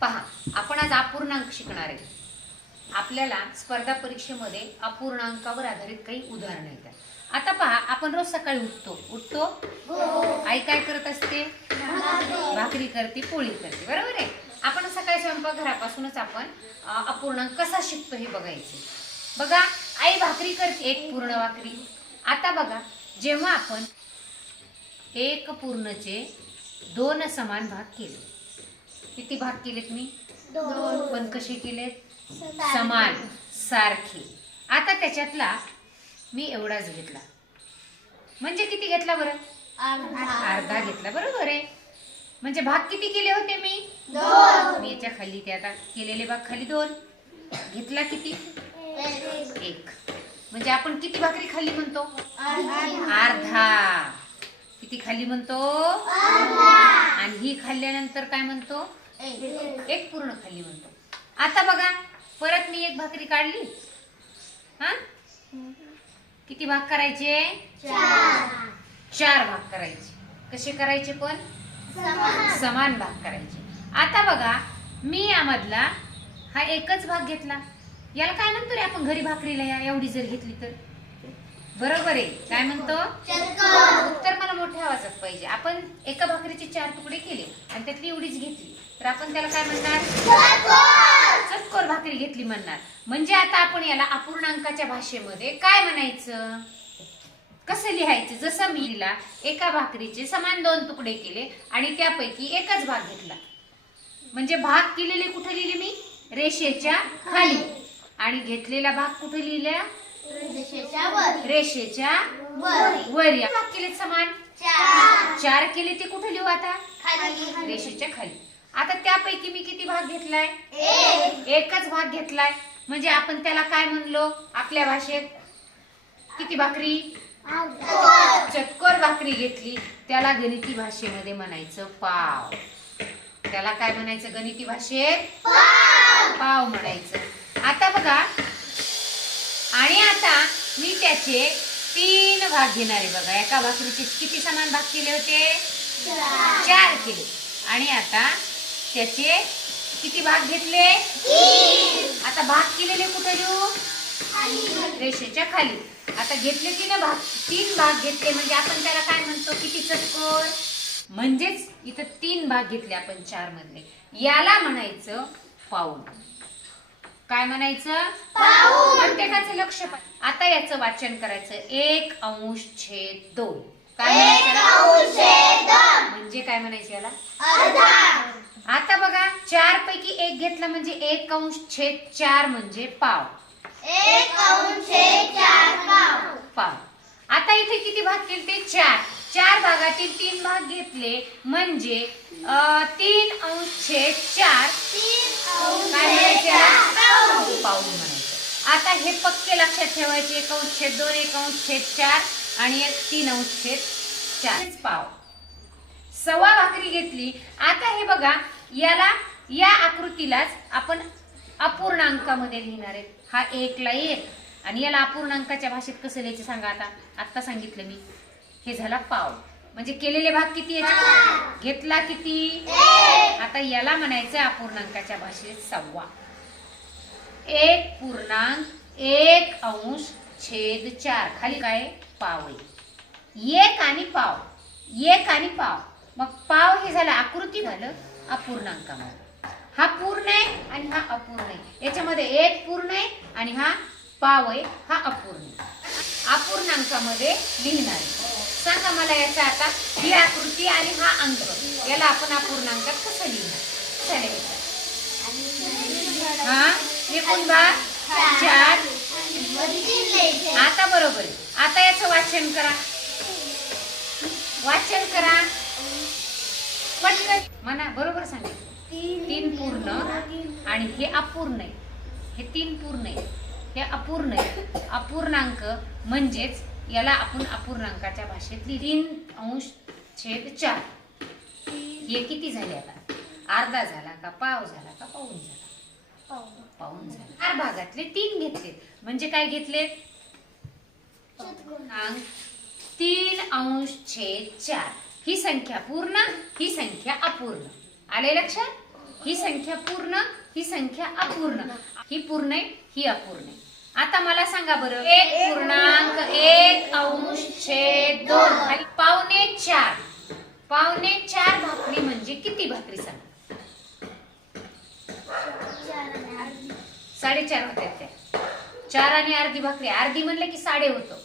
पहा, आपण आज अपूर्णांक शिकणार आहे. आपल्याला स्पर्धा परीक्षेमध्ये अपूर्णांकावर आधारित काही उदाहरणं येतात. आता पहा, आपण रोज सकाळी उठतो. आई काय करत असते? भाकरी करते, पोळी करते, बरोबर आहे. आपण सकाळी स्वयंपाकघरापासूनच आपण अपूर्णांक कसा शिकतो हे बघायचे. बघा, आई भाकरी करते, एक पूर्ण भाकरी. आता बघा, जेव्हा आपण एक पूर्णचे 2 समान भाग केले, किती भाग केलेत मी? 2. पण कसे केलेत? समान, सारखे. आता त्याच्यातला मी एवढाच घेतला, म्हणजे किती घेतला बरं? अर्धा घेतला, बरोबर आहे. म्हणजे भाग किती केले होते मी? 2. मी याच्या खाली ते आता केलेले भाग खाली 2 घेतला, किती? 1. म्हणजे आपण किती भाकरी खाल्ली म्हणतो? अर्धा. किती खाल्ली म्हणतो? आणि ही खाल्ल्यानंतर काय म्हणतो? एक पूर्ण खाल्ली म्हणतो. आता बघा, परत मी एक भाकरी काढली. हा, किती भाग करायचे? 4 भाग करायचे. कसे करायचे? पण समान भाग करायचे. आता बघा, मी यामधला हा एकच भाग घेतला. याला काय म्हणतो रे आपण घरी भाकरीला? एवढी जर घेतली तर बरोबर आहे. काय म्हणतो? उत्तर मला मोठ्या आवाजात पाहिजे. आपण एका भाकरीचे 4 तुकडे केले आणि त्यातली एवढीच घेतली तर आपण त्याला काय म्हणणार? चतकोर भाकरी घेतली म्हणणार. म्हणजे आता आपण याला अपूर्णांकाच्या भाषेमध्ये काय म्हणायचं, कसं लिहायचं? जसं मी लिहिला, एका भाकरीचे समान 2 तुकडे केले आणि त्यापैकी एकच भाग घेतला. म्हणजे भाग केलेले कुठे लिहिले मी? रेषेच्या खाली. आणि घेतलेला भाग कुठे लिहिला? रेषेच्या वर. भाग केले समान 4 केले, ते कुठे लिहू आता? रेषेच्या खाली. आता त्यापैकी मी किती भाग घेतलाय? एकच भाग घेतलाय. म्हणजे आपण त्याला काय म्हणलो आपल्या भाषेत? किती भाकरी? चतकोर भाकरी घेतली. त्याला गणिती भाषेमध्ये म्हणायचं पाव. त्याला काय म्हणायचं गणिती भाषेत? पाव म्हणायचं. आता बघा, आणि आता मी त्याचे 3 भाग घेणार आहे. बघा, एका भाकरीचे किती समान भाग केले होते? 4 केले. आणि आता त्याचे किती भाग घेतले? 3. आता भाग केलेले कुठे लिहू? रेषेच्या खाली. आता घेतले 3 भाग घेतले म्हणजे आपण त्याला काय म्हणतो? किती चतकोर? म्हणजेच इथं 3 भाग घेतले आपण 4 मधले. याला म्हणायचं पाऊण. काय म्हणायचं? प्रत्येकाचं लक्ष. आता याचं वाचन करायचं. 1/2. काय म्हणायचं? म्हणजे काय म्हणायचं याला? आता बघा, 4 पैकी 1 घेतला म्हणजे 1/4 म्हणजे पाव. 1/4 पाव. आता इथे किती भाग केले? ते 4. 4 भागातील 3 भाग घेतले म्हणजे 3/4. काय म्हणायचं? पाऊण म्हणायचं. आता हे पक्के लक्षात ठेवायचे. 1/2, 1/4 आणि 3/4 पाव. सव्वा भाकरी घेतली. आता हे बघा, याला या आकृतीलाच आपण अपूर्णांकामध्ये लिहिणार आहे. हा 1 ला 1 आणि याला अपूर्णांकाच्या भाषेत कसं लिहायचं सांगा? आता सांगितलं मी. हे झाला पाव. म्हणजे केलेले भाग किती याचे? घेतला किती? आता याला म्हणायचं अपूर्णांकाच्या भाषेत सव्वा. 1/1/4 खाली काय? पाव आहे. 1 आणि पाव. 1 आणि पाव. मग पाव हे झालं आकृती, झालं अपूर्णांकामध्ये. हा पूर्ण आहे आणि हा अपूर्ण आहे. याच्यामध्ये 1 पूर्ण आहे आणि हा पाव आहे, हा अपूर्ण. अपूर्णांकामध्ये लिहिणार आहे. सांगा मला याचा आता ही आकृती आणि हा अंक, याला आपण अपूर्णांकात कसं लिहिणार? चालेल. हा, एकूण भाग 4. आता बरोबर आहे. आता याचं वाचन करा. वाचन करा पटकन म्हणा. बरोबर सांगितलं. 3 पूर्ण आणि हे अपूर्ण आहे. हे 3 पूर्ण आहे, हे अपूर्ण आहे. अपूर्णांक म्हणजेच याला आपण अपूर्णांकाच्या भाषेत 3/4. हे किती झाले आता? अर्धा झाला का? पाव झाला का? पाऊण झाला? पाऊण झाला. 4 भागातले 3 घेतलेत म्हणजे काय घेतलेत? 3/4. ही संख्या पूर्ण, ही संख्या अपूर्ण. आले लक्षात? ही संख्या पूर्ण, ही संख्या अपूर्ण. ही पूर्ण आहे, ही अपूर्ण आहे. आता मला सांगा बरं, 1.1/2 पावणे 4. पावणे 4 भाकरी म्हणजे किती भाकरी सांगा? 4.5 होत्यात त्या. 4 आणि अर्धी भाकरी. अर्धी म्हणलं की 1.5 होतं.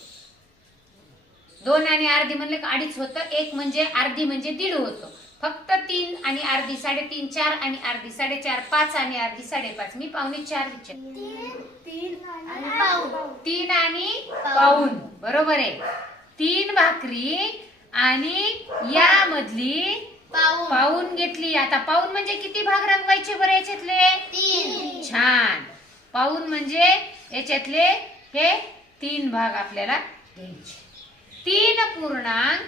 2 आणि अर्धी म्हणलं की 2.5 होतं. 1 म्हणजे अर्धी म्हणजे 1.5 होतं. फक्त 3 आणि अर्धी 3.5, 4 आणि अर्धी 4.5, 5 आणि अर्धी 5.5. मी पावणे 4 विचारते. 3 आणि पाऊण. बरोबर आहे. 3 भाकरी आणि यामधली पाऊण घेतली. आता पाऊण म्हणजे किती भाग रंगवायचे बरं याच्यातले? 3. छान. पाऊण म्हणजे याच्यातले हे 3 भाग आपल्याला घ्यायचे. 3 पूर्णांक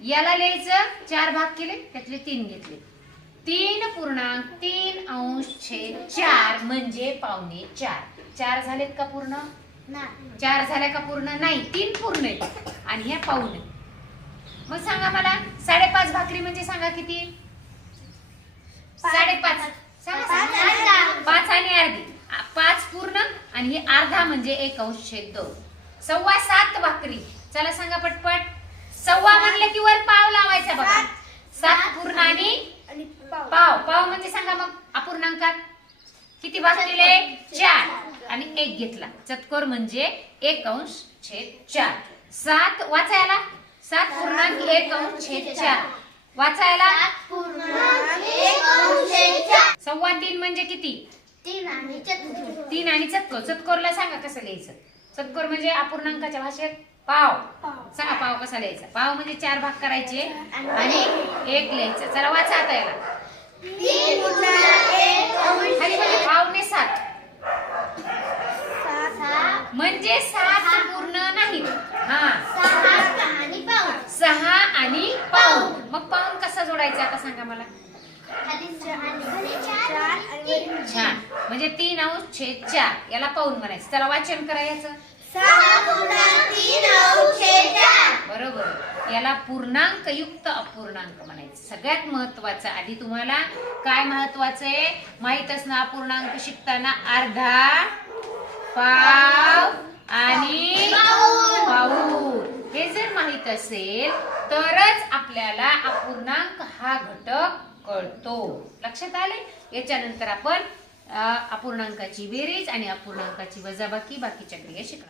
याला लिहायचं. 4 भाग केले, त्यातले 3 घेतले. 3.3/4 म्हणजे पावणे 4. 4 झालेत का पूर्ण? 4 झाल्या का पूर्ण? नाही, 3 पूर्ण आहेत आणि ह्या पाऊण आहेत. मग सांगा मला 5.5 भाकरी म्हणजे सांगा किती? 5.5. सांगा. 5 आणि अर्धी. 5 पूर्ण आणि हे अर्धा म्हणजे 1/2. 7.25 भाकरी. चला सांगा पटपट. 7.25 म्हणलं की वर पाव लावायचा बघा. 7 पूर्ण आणि पाव. पाव म्हणजे सांगा मग अपूर्णांकात किती भाग केले? 4 आणि 1 घेतला. चतकोर म्हणजे 1/4. 7 वाचायला 7.1/4 वाचायला 3.25 म्हणजे किती? 3 आणि चतकोर. चतकोरला सांगा कसं लिहायचं. चतकोर म्हणजे अपूर्णांकाच्या भाषेत पाव. सांगा पाव कसा लिहायचा. पाव म्हणजे 4 भाग करायचे आणि 1 लिहायचं. चला वाचा आता याला. म्हणजे पावणे 7 म्हणजे 7 पूर्ण नाही. हा 6 आणि पाऊण. मग पाऊण कसा जोडायचा आता सांगा मला. छान. म्हणजे 3/4 याला पाऊण म्हणायचं. चला वाचन करायचं. बरोबर. याला पूर्णांक युक्त अपूर्णांक म्हणायचं. सगळ्यात महत्वाचं आधी तुम्हाला काय महत्वाचं आहे माहित असणं. अपूर्णांक शिकताना अर्धा, पाव आणि पाऊण हे जर माहित असेल तरच आपल्याला अपूर्णांक हा घटक कळतो. लक्षात आले. याच्यानंतर आपण अपूर्णांकाची बेरीज आणि अपूर्णांकाची वजाबाकी बाकीच्या क्रिया शिकणार.